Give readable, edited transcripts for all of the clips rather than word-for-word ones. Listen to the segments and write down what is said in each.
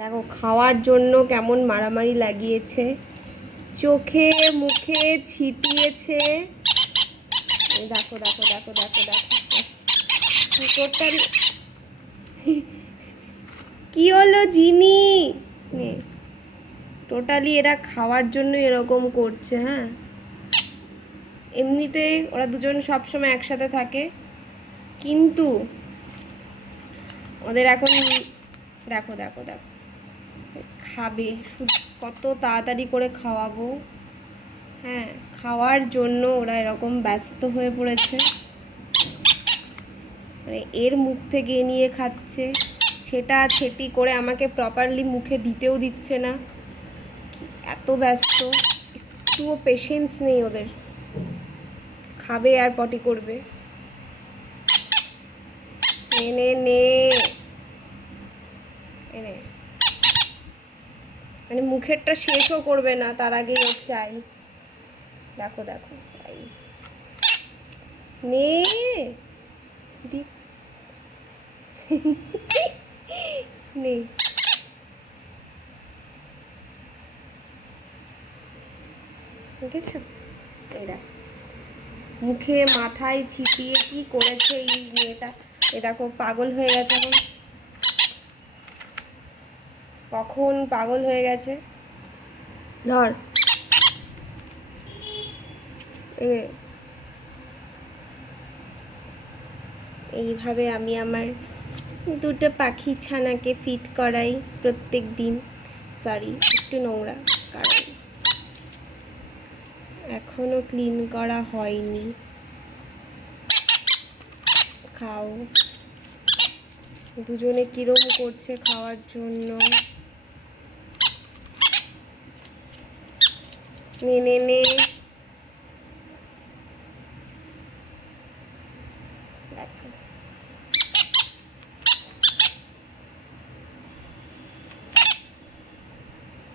দেখো খাওয়ার জন্য কেমন মারামারি লাগিয়েছে, চোখে মুখে ছিটিয়েছে। দেখো দেখো দেখো দেখো দেখো টোটাল কি হলো জিনি, টোটালি এরা খাওয়ার জন্য এরকম করছে। হ্যাঁ, এমনিতেই ওরা দুজন সবসময় একসাথে থাকে, কিন্তু ওদের এখন দেখো দেখো দেখো খাবে শুধু, কত তাড়াতাড়ি করে খাওয়াবো। হ্যাঁ, খাওয়ার জন্য ওরা এরকম ব্যস্ত হয়ে পড়েছে, মানে এর মুখ থেকে নিয়ে খাচ্ছে, ছেটা ছেটি করে আমাকে প্রপারলি মুখে দিতেও দিচ্ছে না, এত ব্যস্ত, একটুও পেশেন্স নেই ওদের। খাবে আর পটি করবে। নে নে নে এনে, মানে মুখেরটা শেষও করবে না তার আগেই ওর চাই। দেখো দেখো নে দি নে, দেখেছো? এই দেখ মুখে মাথায় ছিটিয়ে কি করেছে এই মেয়েটা। এ দেখো পাগল হয়ে গেছে, এখন কখন পাগল হয়ে গেছে। ধর এইভাবে আমি আমার দুটো পাখি ছানাকে ফিট করাই প্রত্যেক দিন। সরি, একটু নোংরা, কারণ এখনো ক্লিন করা হয়নি। খাও। দুজনে কিরম করছে খাওয়ার জন্য। নে নে নে,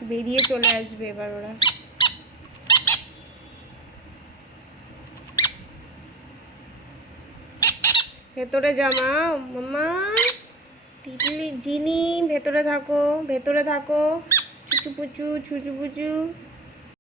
বেরিয়ে চলে আসবে এবার ওরা। ভেতরে জামা মামা, তিতলি জিনি, ভেতরে থাকো, ভেতরে থাকো, চুচু পুচু ছুচু পুচু।